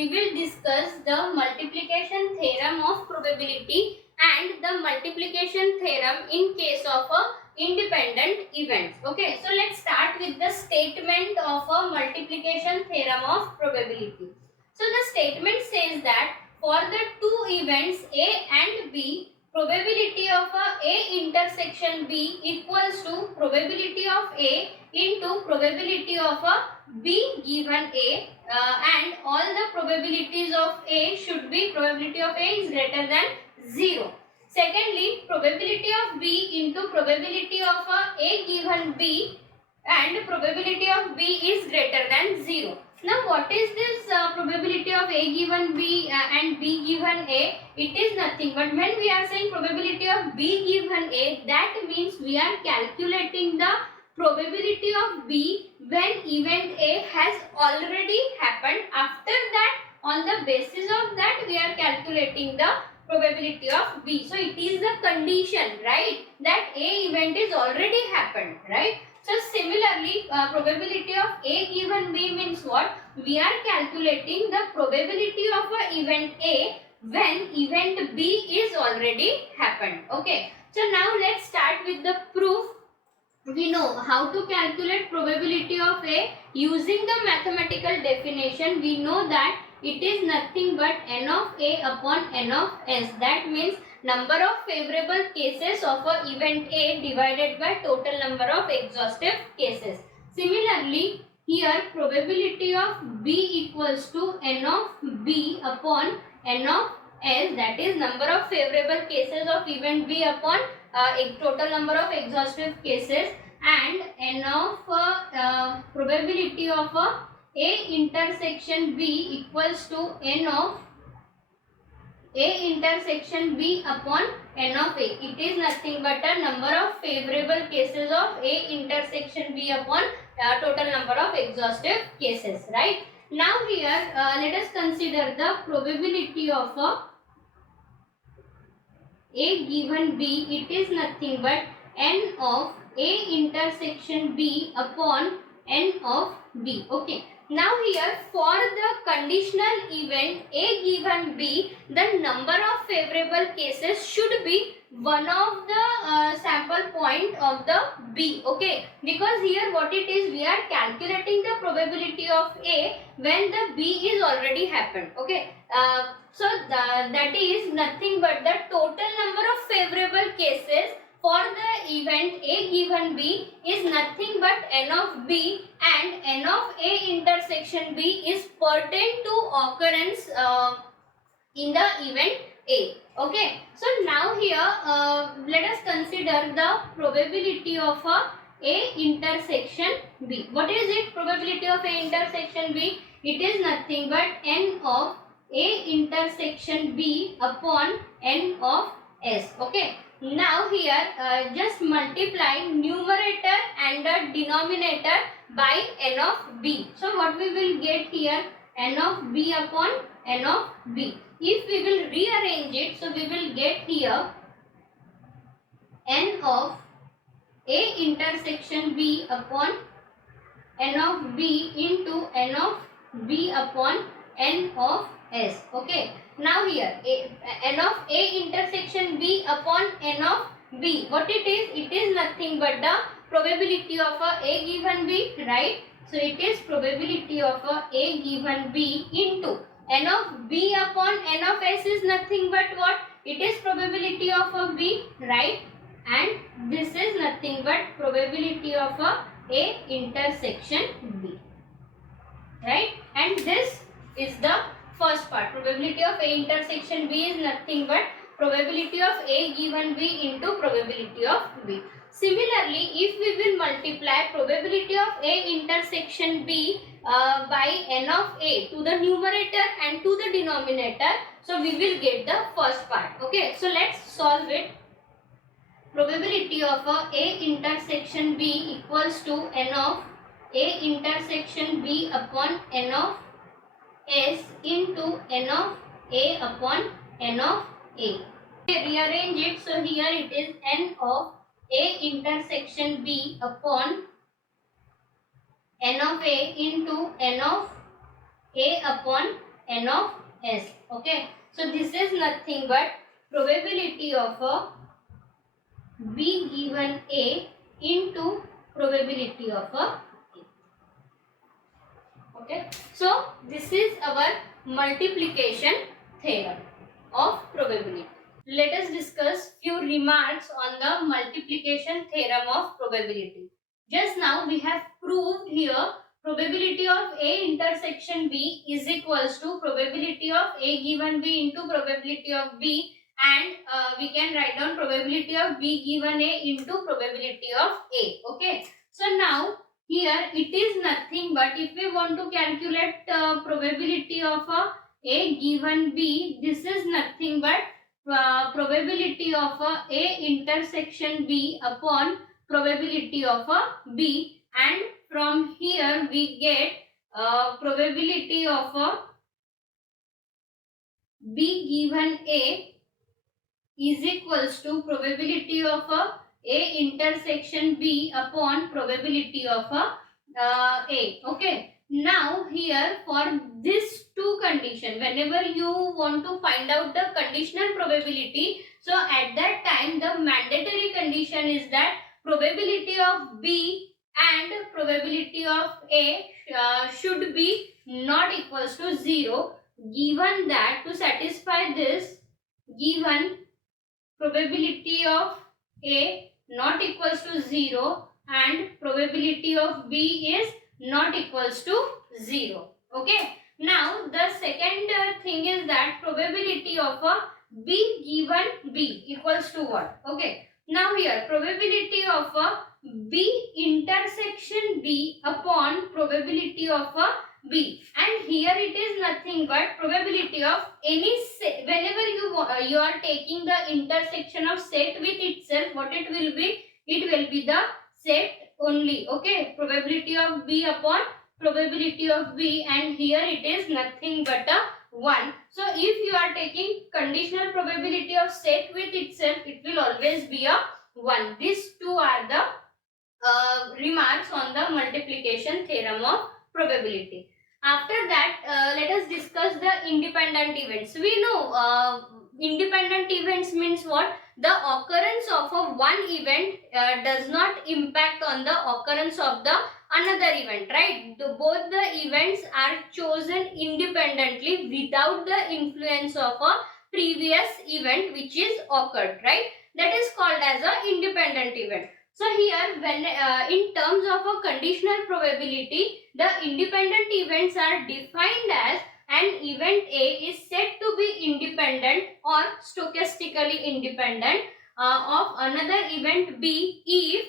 we will discuss the multiplication theorem of probability and the multiplication theorem in case of a independent events. Okay, so let's start with the statement of a multiplication theorem of probability. So the statement says that for the two events A and B, probability of A intersection B equals to probability of A into probability of a B given A, and all the probabilities of A should be, probability of A is greater than 0. Secondly, probability of B into probability of A given B and probability of B is greater than 0. Now what is this probability of A given B and B given A? It is nothing but when we are saying probability of B given A, that means we are calculating the probability of B when event A has already happened. After that, on the basis of that, we are calculating the probability of B. So it is the condition, right, that A event is already happened, right? So similarly, probability of A given B means what? We are calculating the probability of a event A when event B is already happened. Okay. So now let's start with the proof. We know how to calculate probability of A using the mathematical definition. We know that it is nothing but n of A upon n of S. That means number of favorable cases of a event A divided by total number of exhaustive cases. Similarly, here probability of B equals to n of B upon n of S, that is number of favorable cases of event B upon total number of exhaustive cases, and n of probability of A intersection B equals to n of A intersection B upon n of A. It is nothing but a number of favorable cases of A intersection B upon total number of exhaustive cases, right? Now here let us consider the probability of A given B. It is nothing but n of A intersection B upon n of B. Okay. Now here for the conditional event A given B, the number of favorable cases should be one of the sample point of the B. Okay. Because here what it is, we are calculating the probability of A when the B is already happened. Okay. So that is nothing but the total number of favorable cases for the event A given B is nothing but n of B, and n of A intersection B is pertain to occurrence in the event A. Okay. So now here let us consider the probability of A intersection B. What is it? Probability of A intersection B? It is nothing but n of A intersection B upon n of S. Okay. Now here just multiply numerator and the denominator by n of B. So what we will get here? N of B upon n of B. If we will rearrange it, so we will get here n of A intersection B upon n of B into n of B upon n of S. Okay. Now here n of A intersection B upon n of B. What it is? It is nothing but the probability of A given B, right? So it is probability of A given B into n of B upon n of S is nothing but what? It is probability of B, right? And this is nothing but probability of A intersection B, right? And this is the first part. Probability of A intersection B is nothing but probability of A given B into probability of B. Similarly, if we will multiply probability of A intersection B by n of A to the numerator and to the denominator, so we will get the first part. Okay, so let's solve it. Probability of A intersection B equals to n of A intersection B upon n of S into n of A upon n of A. Rearrange it. So here it is n of A intersection B upon n of A into n of A upon n of s. Okay, so this is nothing but probability of a b given a into probability of a a. Okay, so this is our multiplication theorem of probability. Let us discuss few remarks on the multiplication theorem of probability. Just now we have proved here probability of A intersection B is equals to probability of A given B into probability of B, and we can write down probability of B given A into probability of A. Okay, so now here it is nothing but if we want to calculate probability of A given B, this is nothing but probability of A intersection B upon probability of B, and from here we get probability of B given A is equals to probability of A intersection B upon probability of A. Okay, now here for this two condition, whenever you want to find out the conditional probability, so at that time the mandatory condition is that probability of B and probability of A should be not equals to 0. Given that, to satisfy this, given probability of A not equals to 0 and probability of B is not equals to 0. Okay, now the second thing is that probability of a B given B equals to what? Okay, now here probability of a B intersection B upon probability of a B, and here it is nothing but probability of any set. Whenever you are taking the intersection of set with itself, what it will be? It will be the set only. Okay, probability of B upon probability of B, and here it is nothing but a 1. So if you are taking conditional probability of set with itself, it will always be a 1. These two are the remarks on the multiplication theorem of probability. After that, let us discuss the independent events. We know independent events means what? The occurrence of a one event does not impact on the occurrence of the another event, right? Both the events are chosen independently without the influence of a previous event which is occurred, right? That is called as a independent event. So here, when in terms of a conditional probability, the independent events are defined as an event A is said to be independent or stochastically independent of another event B if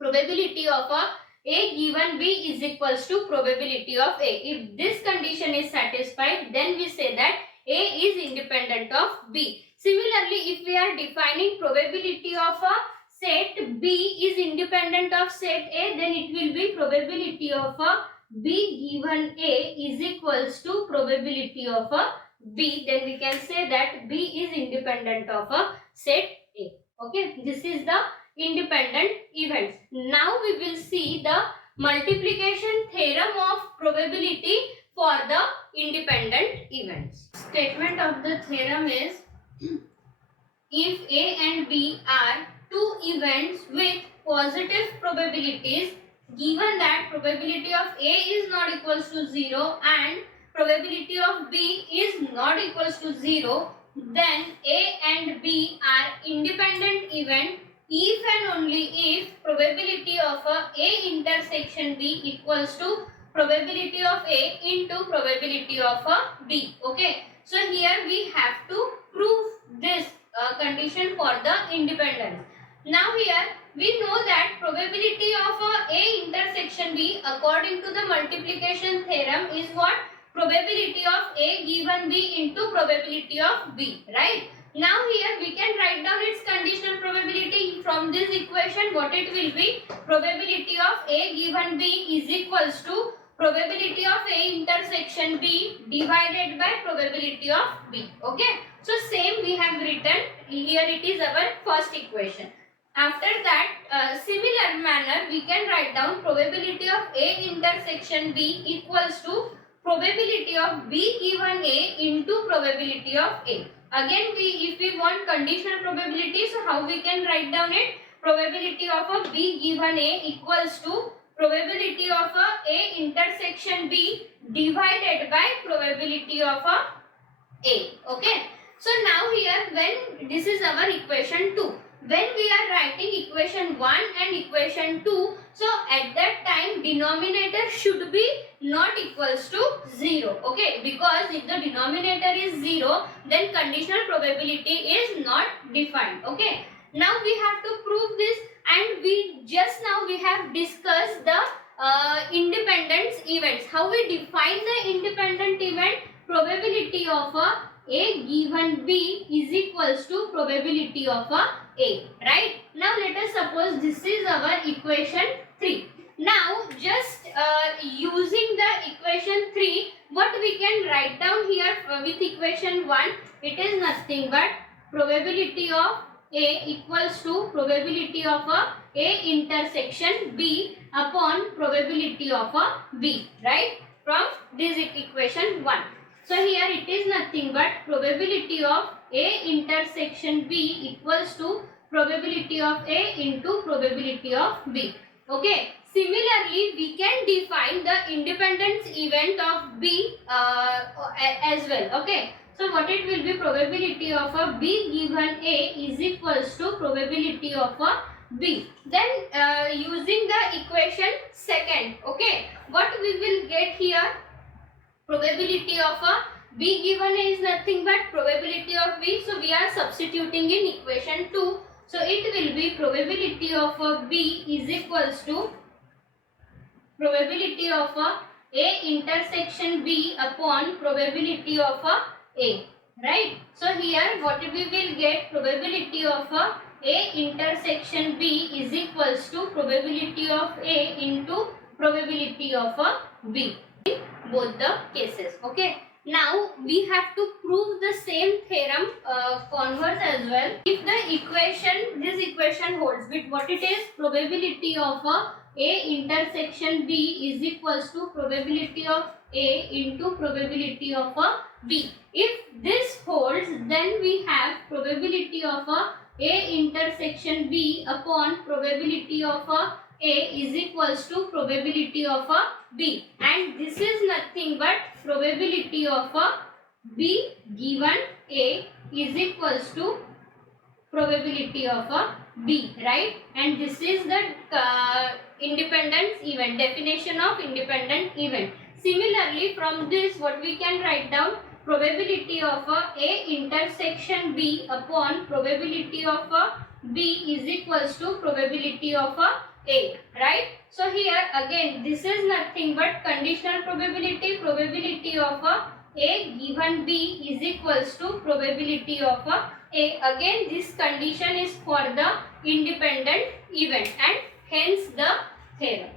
probability of A given B is equals to probability of A. If this condition is satisfied, then we say that A is independent of B. Similarly, if we are defining probability of a set B is independent of set A, then it will be probability of a B given A is equals to probability of a B. Then we can say that B is independent of a set A. Okay, this is the independent events. Now we will see the multiplication theorem of probability for the independent events. Statement of the theorem is if A and B are two events with positive probabilities, given that probability of A is not equals to 0 and probability of B is not equals to 0, then A and B are independent event if and only if probability of A intersection B equals to probability of A into probability of B. Okay, so here we have to prove this condition for the independence. Now here we know that probability of A intersection B according to the multiplication theorem is what? Probability of A given B into probability of B, right? Now here we can write down its conditional probability from this equation. What it will be? Probability of A given B is equals to probability of A intersection B divided by probability of B. Okay, so same we have written here. It is our first equation. After that, similar manner we can write down probability of A intersection B equals to probability of B given A into probability of A. Again, if we want conditional probability, so how we can write down it? Probability of a B given A equals to probability of a intersection B divided by probability of A. Okay. So now here, when this is our equation 2, when we are writing equation 1 and equation 2, so at that time denominator should be not equals to 0. Okay, because if the denominator is 0, then conditional probability is not defined. Okay, now we have to prove this, and we have discussed the independence events. How we define the independent event? Probability of A given B is equals to probability of A, right? Now let us suppose this is our equation 3. Now just using the equation 3, what we can write down here with equation 1, it is nothing but probability of A equals to probability of A intersection B upon probability of B, right? From this equation 1. So here it is nothing but probability of A intersection B equals to probability of A into probability of B. Okay. Similarly, we can define the independence event of B as well. Okay. So what it will be? Probability of a B given A is equals to probability of a B. Then using the equation second. Okay. What we will get here? Probability of a B given A is nothing but probability of B. So we are substituting in equation 2. So it will be probability of a B is equals to probability of A intersection B upon probability of A. Right. So here what we will get? Probability of A intersection B is equals to probability of A into probability of B. Both the cases. Okay. Now we have to prove the same theorem converse as well. If this equation holds with what it is? Probability of A intersection B is equals to probability of A into probability of B. If this holds, then we have probability of A intersection B upon probability of A is equals to probability of B, and this is nothing but probability of B given A is equals to probability of B, right? And this is the independence event, definition of independent event. Similarly, from this what we can write down? Probability of A intersection B upon probability of B is equals to probability of A, right? So here again this is nothing but conditional probability. Probability of A given B is equals to probability of A. Again this condition is for the independent event, and hence the theorem.